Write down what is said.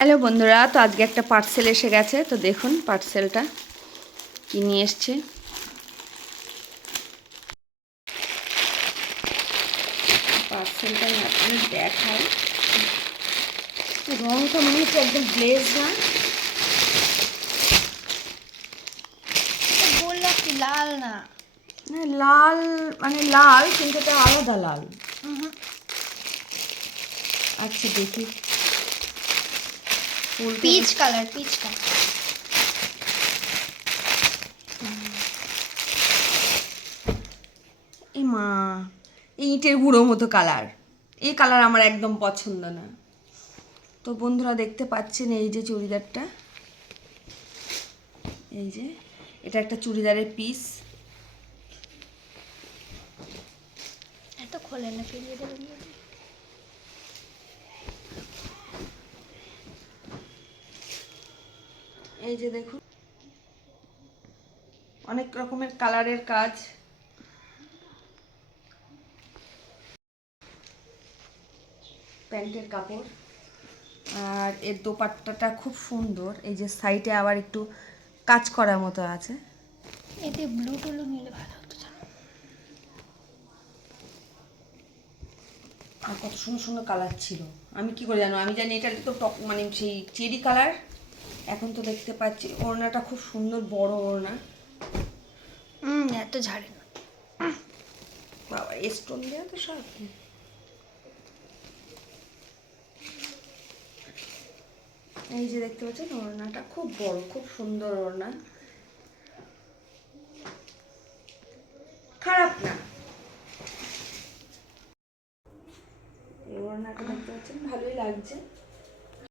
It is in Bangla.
হ্যালো বন্ধুরা তো আজকে একটা পার্সেল এসে গেছে। তো দেখুন পার্সেলটা কি নিয়ে এসছে। পার্সেলটা আপনাদের দেখাই। রঙটা মনে হচ্ছে একদম ব্লেজ না। বললাম কি লাল না। না, লাল মানে লাল কিন্তু এটা আলাদা লাল। আচ্ছা দেখি। ফুলটা পিচ কালার পিচ কালার এই মা ইটের গুঁড়ো মতো কালার এই কালার আমার একদম পছন্দ না। তো বন্ধুরা দেখতে পাচ্ছেন এই যে চুড়িদারটা? এই যে এটা একটা চুড়িদারের পিস এত খোলে না। এই যে দেখুন। অনেক রকমের কালারের কাজ। প্যান্টের কাপড়। আর এর দোপাট্টাটা খুব সুন্দর। এই যে সাইডে আবার একটু কাজ করার মতো আছে। এতে ব্লু টুলু নিলে ভালো হতো আর কত সুন্দর সুন্দর কালার ছিল। আমি কি করে জানো? আমি জানি এটা তো টক মানে সেই চেরি কালার। এখন তো দেখতে পাচ্ছি ওড়নাটা খুব সুন্দর বড় ওড়না। এত ঝাড়ে না। বাবা স্টোন দেওয়া তো সব। এই যে দেখতে পাচ্ছেন ওড়নাটা খুব বড় খুব সুন্দর ওড়না। খারাপ না। এই ওড়নাটা দেখতে পাচ্ছেন ভালোই লাগছে।